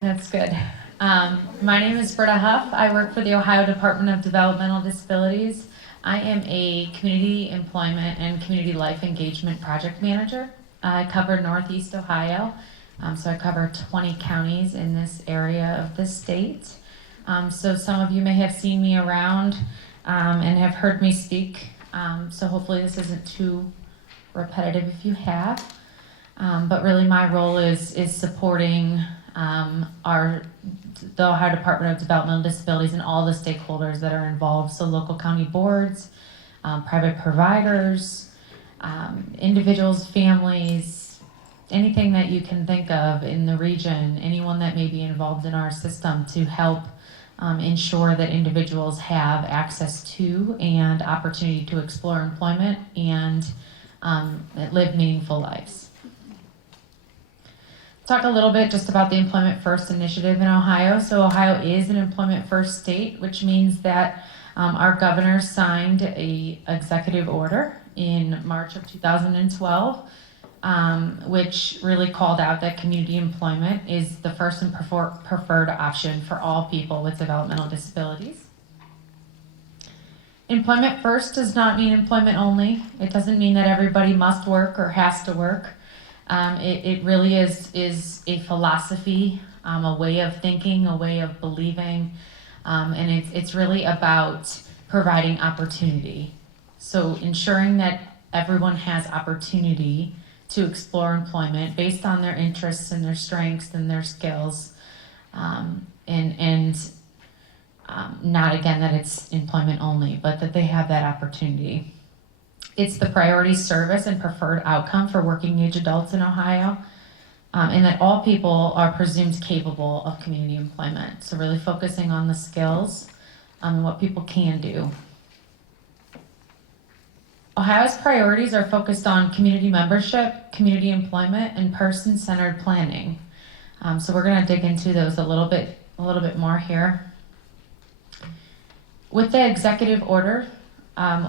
That's good. My name is Britta Huff. I work for the Ohio Department of Developmental Disabilities. I am a community employment and community life engagement project manager. I cover Northeast Ohio, so I cover 20 counties in this area of the state. So some of you may have seen me around and have heard me speak. So hopefully this isn't too repetitive if you have. But really my role is supporting the Ohio Department of Developmental Disabilities and all the stakeholders that are involved. So local county boards, private providers, individuals, families, anything that you can think of in the region, anyone that may be involved in our system to help ensure that individuals have access to and opportunity to explore employment and live meaningful lives. Talk a little bit just about the Employment First initiative in Ohio. So Ohio is an Employment First state, which means that our governor signed a executive order in March of 2012, which really called out that community employment is the first and preferred option for all people with developmental disabilities. Employment First does not mean employment only. It doesn't mean that everybody must work or has to work. It really is a philosophy, a way of thinking, a way of believing, and it's really about providing opportunity. So ensuring that everyone has opportunity to explore employment based on their interests and their strengths and their skills, and not again that it's employment only, but that they have that opportunity. It's the priority service and preferred outcome for working age adults in Ohio, and that all people are presumed capable of community employment. So really focusing on the skills and what people can do. Ohio's priorities are focused on community membership, community employment, and person-centered planning. So we're going to dig into those a little bit more here. With the executive order,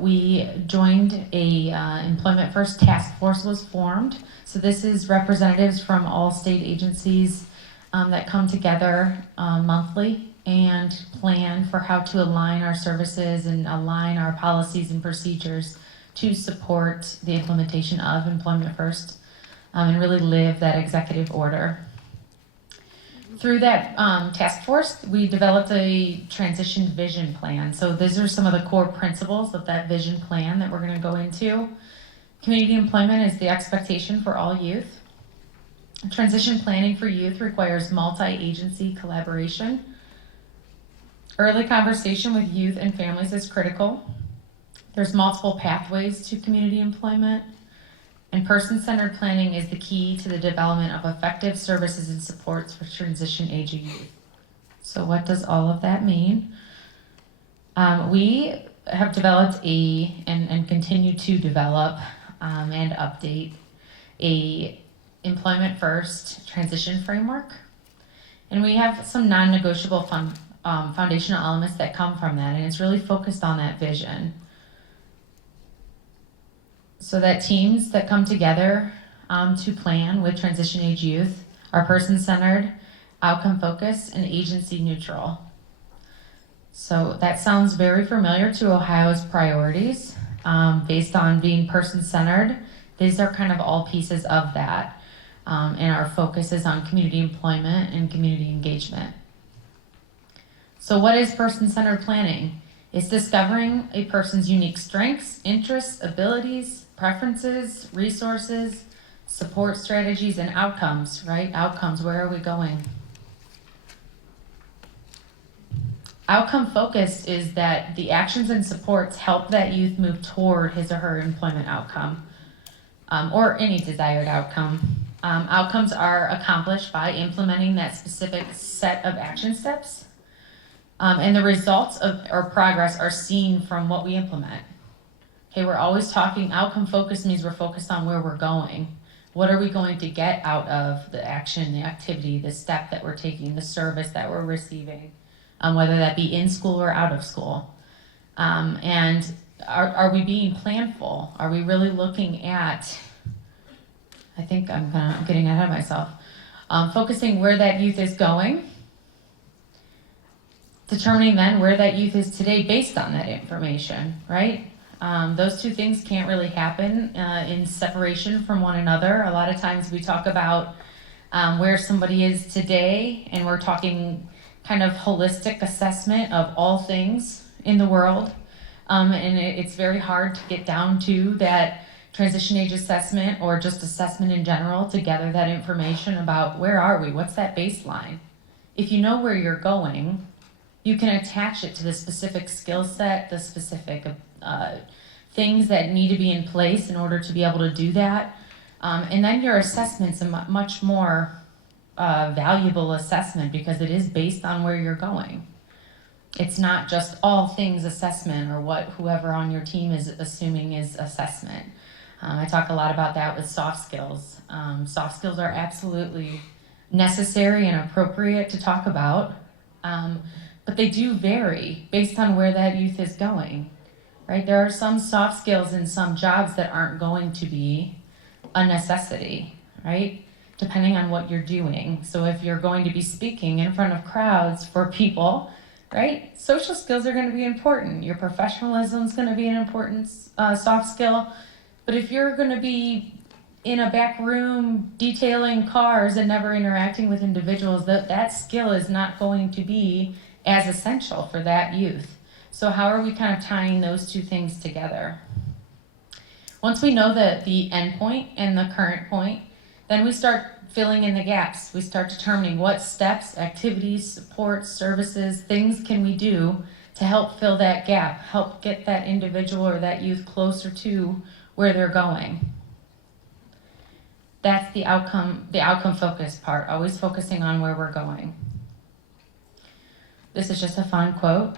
we joined a Employment First task force was formed. So this is representatives from all state agencies that come together monthly and plan for how to align our services and align our policies and procedures to support the implementation of Employment First and really live that executive order. Through that task force, we developed a transition vision plan. So these are some of the core principles of that vision plan that we're going to go into. Community employment is the expectation for all youth. Transition planning for youth requires multi-agency collaboration. Early conversation with youth and families is critical. There's multiple pathways to community employment. And person-centered planning is the key to the development of effective services and supports for transition age youth. So what does all of that mean? We have developed and continue to develop and update a Employment First transition framework. And we have some non-negotiable foundational elements that come from that, and it's really focused on that vision. So that teams that come together to plan with transition age youth are person-centered, outcome-focused, and agency-neutral. So that sounds very familiar to Ohio's priorities based on being person-centered. These are kind of all pieces of that, and our focus is on community employment and community engagement. So what is person-centered planning? It's discovering a person's unique strengths, interests, abilities, preferences, resources, support strategies, and outcomes, right? Outcomes, where are we going? Outcome focused is that the actions and supports help that youth move toward his or her employment outcome, or any desired outcome. Outcomes are accomplished by implementing that specific set of action steps, and the results or progress are seen from what we implement. Okay, we're always talking, outcome focused means we're focused on where we're going. What are we going to get out of the action, the activity, the step that we're taking, the service that we're receiving, whether that be in school or out of school. And are we being planful? Are we really looking at, I think I'm getting ahead of myself. Focusing where that youth is going, determining then where that youth is today based on that information, right? Those two things can't really happen in separation from one another. A lot of times we talk about where somebody is today, and we're talking kind of holistic assessment of all things in the world. And it's very hard to get down to that transition age assessment or just assessment in general to gather that information about where are we, what's that baseline. If you know where you're going, you can attach it to the specific skill set, the specific things that need to be in place in order to be able to do that. And then your assessment's a much more valuable assessment because it is based on where you're going. It's not just all things assessment or what whoever on your team is assuming is assessment. I talk a lot about that with soft skills. Soft skills are absolutely necessary and appropriate to talk about, but they do vary based on where that youth is going, right? There are some soft skills in some jobs that aren't going to be a necessity, right? Depending on what you're doing. So if you're going to be speaking in front of crowds for people, right? Social skills are going to be important. Your professionalism is going to be an important soft skill. But if you're going to be in a back room detailing cars and never interacting with individuals, that skill is not going to be as essential for that youth. So how are we kind of tying those two things together? Once we know the end point and the current point, then we start filling in the gaps. We start determining what steps, activities, supports, services, things can we do to help fill that gap, help get that individual or that youth closer to where they're going. That's the outcome focused part, always focusing on where we're going. This is just a fun quote.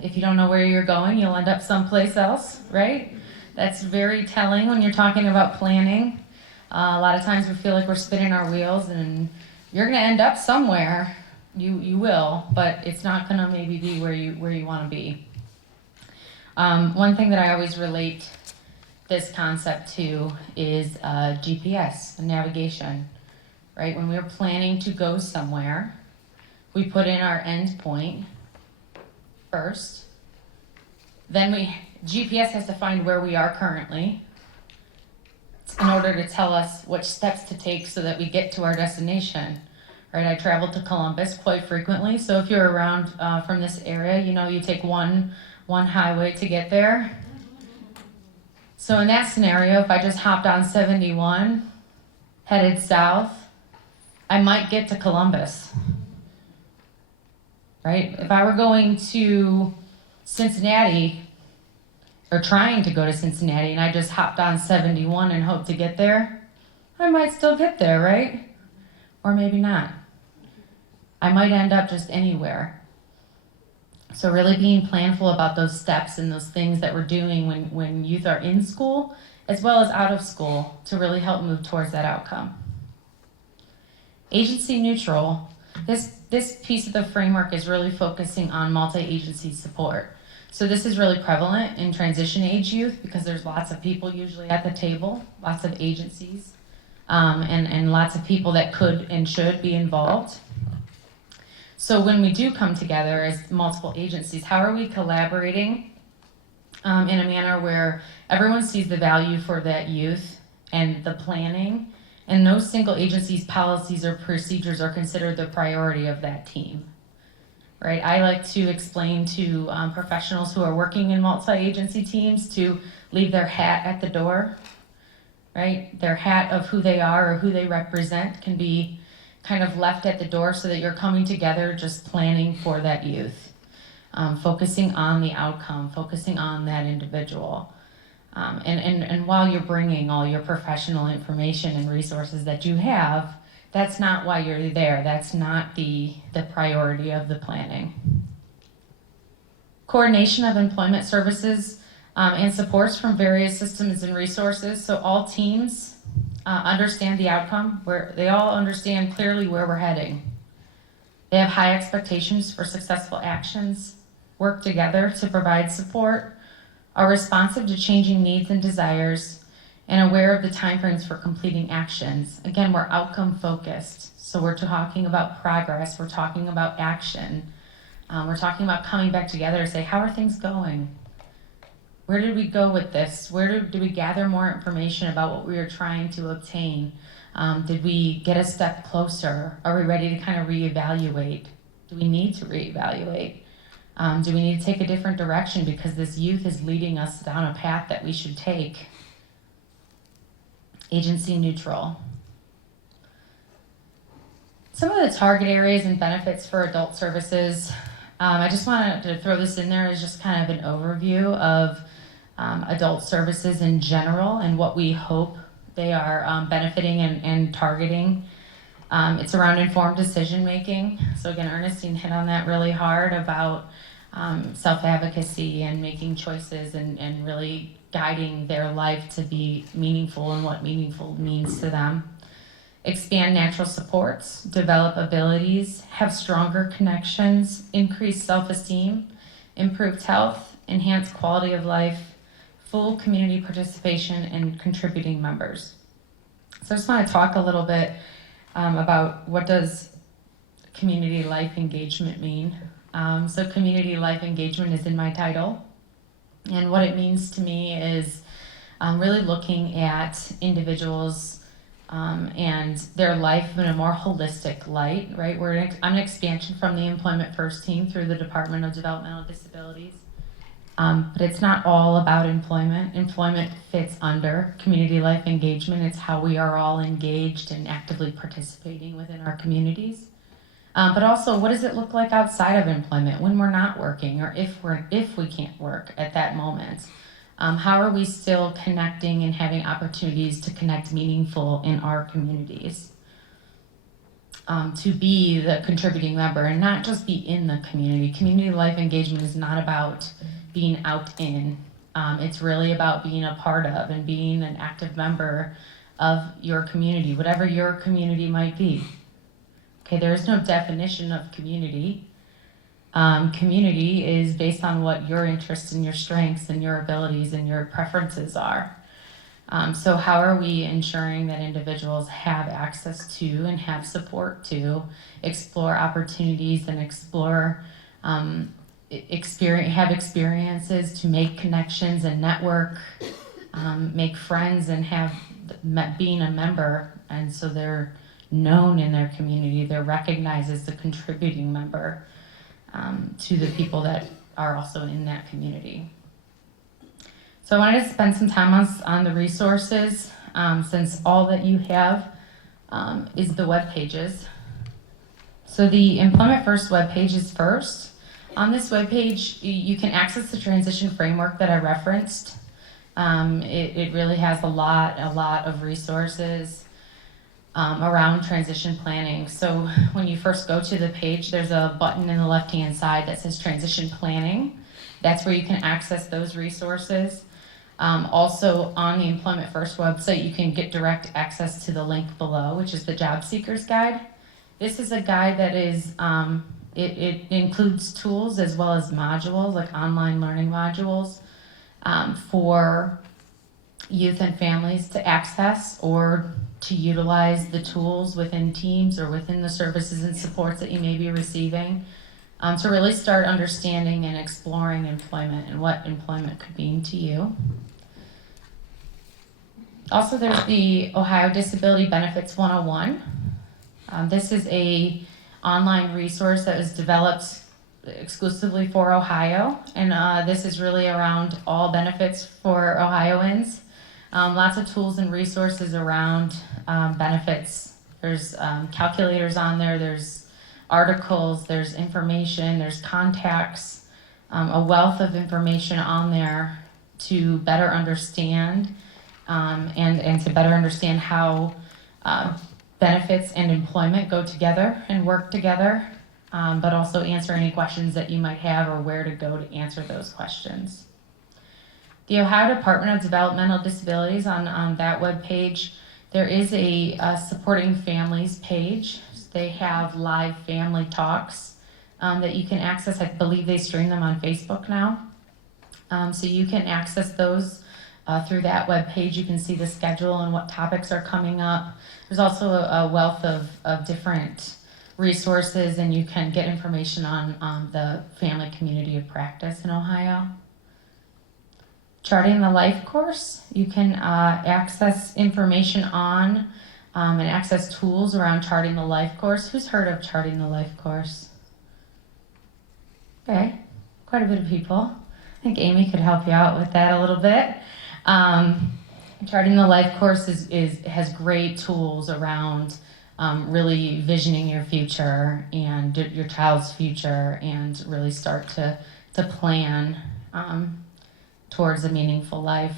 If you don't know where you're going, you'll end up someplace else, right? That's very telling when you're talking about planning. A lot of times we feel like we're spinning our wheels and you're gonna end up somewhere. You will, but it's not gonna maybe be where you wanna be. One thing that I always relate this concept to is GPS, navigation, right? When we're planning to go somewhere, we put in our end point first. Then GPS has to find where we are currently in order to tell us which steps to take so that we get to our destination, right? I travel to Columbus quite frequently, so if you're around from this area, you know you take one highway to get there. So in that scenario, if I just hopped on 71, headed south, I might get to Columbus, right? If I were going to Cincinnati, or trying to go to Cincinnati, and I just hopped on 71 and hoped to get there, I might still get there, right? Or maybe not. I might end up just anywhere. So really being planful about those steps and those things that we're doing when youth are in school, as well as out of school, to really help move towards that outcome. Agency neutral, this piece of the framework is really focusing on multi-agency support. So this is really prevalent in transition age youth because there's lots of people usually at the table, lots of agencies, and lots of people that could and should be involved. So when we do come together as multiple agencies, how are we collaborating in a manner where everyone sees the value for that youth and the planning, and no single agency's policies or procedures are considered the priority of that team? Right? I like to explain to professionals who are working in multi-agency teams to leave their hat at the door, right? Their hat of who they are or who they represent can be kind of left at the door so that you're coming together just planning for that youth, focusing on the outcome, focusing on that individual. And while you're bringing all your professional information and resources that you have, that's not why you're there. That's not the priority of the planning. Coordination of employment services and supports from various systems and resources. So all teams understand the outcome, where they all understand clearly where we're heading. They have high expectations for successful actions, work together to provide support, are responsive to changing needs and desires, and aware of the timeframes for completing actions. Again, we're outcome focused, so we're talking about progress, we're talking about action, we're talking about coming back together to say, how are things going? Where did we go with this? Where did we gather more information about what we were trying to obtain? Did we get a step closer? Are we ready to kind of reevaluate? Do we need to reevaluate? Do we need to take a different direction because this youth is leading us down a path that we should take? Agency neutral. Some of the target areas and benefits for adult services, I just wanted to throw this in there as just kind of an overview of adult services in general and what we hope they are benefiting and targeting. It's around informed decision making. So again, Ernestine hit on that really hard about self-advocacy and making choices and really guiding their life to be meaningful and what meaningful means to them. Expand natural supports, develop abilities, have stronger connections, increase self-esteem, improved health, enhance quality of life, full community participation, and contributing members. So I just want to talk a little bit about what does community life engagement mean. So community life engagement is in my title. And what it means to me is really looking at individuals and their life in a more holistic light, right? I'm an expansion from the Employment First team through the Department of Developmental Disabilities. But it's not all about employment. Employment fits under community life engagement. It's how we are all engaged and actively participating within our communities. But also, what does it look like outside of employment when we're not working, or if we can't work at that moment? How are we still connecting and having opportunities to connect meaningful in our communities? To be the contributing member and not just be in the community. Community life engagement is not about being out in. It's really about being a part of and being an active member of your community, whatever your community might be. Okay, there is no definition of community. Community is based on what your interests and your strengths and your abilities and your preferences are. So how are we ensuring that individuals have access to and have support to explore opportunities and explore have experiences to make connections and network, make friends and have being a member, and so they're known in their community, they're recognized as the contributing member to the people that are also in that community. So I wanted to spend some time on the resources, since all that you have is the web pages. So the Employment First web page is first. On this web page, you can access the transition framework that I referenced. It really has a lot of resources around transition planning. So when you first go to the page, there's a button in the left-hand side that says transition planning. That's where you can access those resources. Also on the Employment First website, you can get direct access to the link below, which is the Job Seekers Guide. This is a guide that is, it includes tools as well as modules, like online learning modules, for youth and families to access or to utilize the tools within teams or within the services and supports that you may be receiving, to really start understanding and exploring employment and what employment could mean to you. Also, there's the Ohio Disability Benefits 101. This is a online resource that was developed exclusively for Ohio, and this is really around all benefits for Ohioans. Lots of tools and resources around benefits. There's calculators on there, there's articles, there's information, there's contacts, a wealth of information on there to better understand and to better understand how benefits and employment go together and work together, but also answer any questions that you might have or where to go to answer those questions. The Ohio Department of Developmental Disabilities, on that webpage, there is a supporting families page. They have live family talks that you can access. I believe they stream them on Facebook now. So you can access those Through that webpage, you can see the schedule and what topics are coming up. There's also a wealth of different resources, and you can get information on the family community of practice in Ohio. Charting the Life course, you can access information on and access tools around Charting the Life course. Who's heard of Charting the Life course? Okay, quite a bit of people. I think Amy could help you out with that a little bit. Charting the Life course has great tools around really visioning your future and your child's future, and really start to plan towards a meaningful life.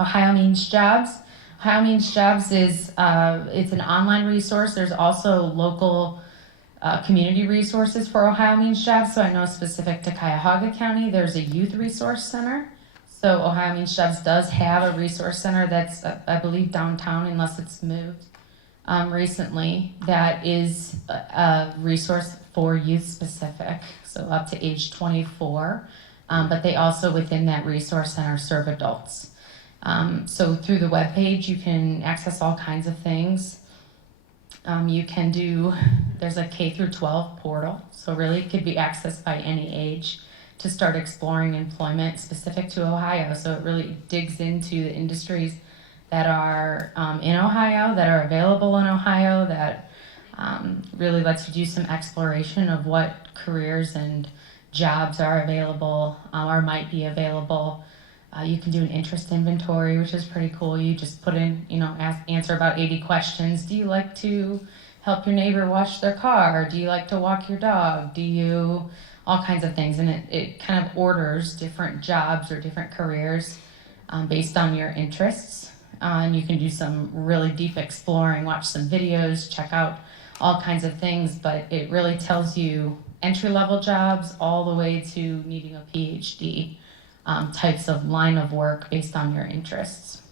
Ohio Means Jobs. Ohio Means Jobs is it's an online resource. There's also local community resources for Ohio Means Jobs. So I know specific to Cuyahoga County, there's a youth resource center. So Ohio Means Jobs does have a resource center that's, I believe, downtown, unless it's moved recently. That is a resource for youth specific, so up to age 24. But they also, within that resource center, serve adults. So through the webpage, you can access all kinds of things. You can do, there's a K through 12 portal, so really it could be accessed by any age to start exploring employment specific to Ohio. So it really digs into the industries that are in Ohio, that are available in Ohio, that really lets you do some exploration of what careers and jobs are available or might be available. You can do an interest inventory, which is pretty cool. You just put in, answer about 80 questions. Do you like to help your neighbor wash their car? Do you like to walk your dog? Do you, all kinds of things. And it kind of orders different jobs or different careers based on your interests. And you can do some really deep exploring, watch some videos, check out all kinds of things, but it really tells you entry-level jobs all the way to needing a PhD. Types of line of work based on your interests.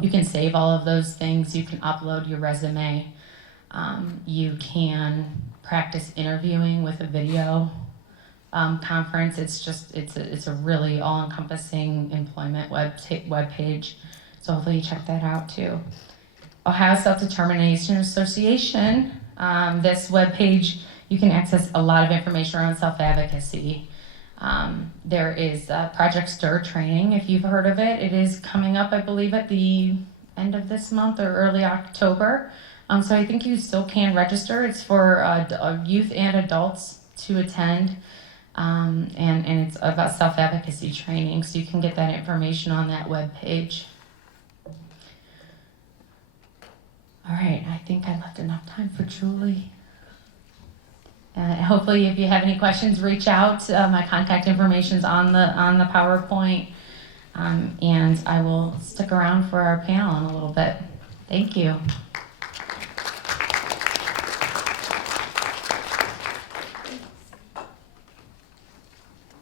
You can save all of those things. You can upload your resume. You can practice interviewing with a video conference. It's a really all-encompassing employment web page. So hopefully you check that out too. Ohio Self-Determination Association. This web page, you can access a lot of information around self-advocacy. There is Project STIR training, if you've heard of it. It is coming up, I believe, at the end of this month or early October. So I think you still can register. It's for youth and adults to attend. And it's about self-advocacy training, so you can get that information on that web page. All right, I think I left enough time for Julie. Hopefully, if you have any questions, reach out. My contact information is on the PowerPoint, and I will stick around for our panel in a little bit. Thank you.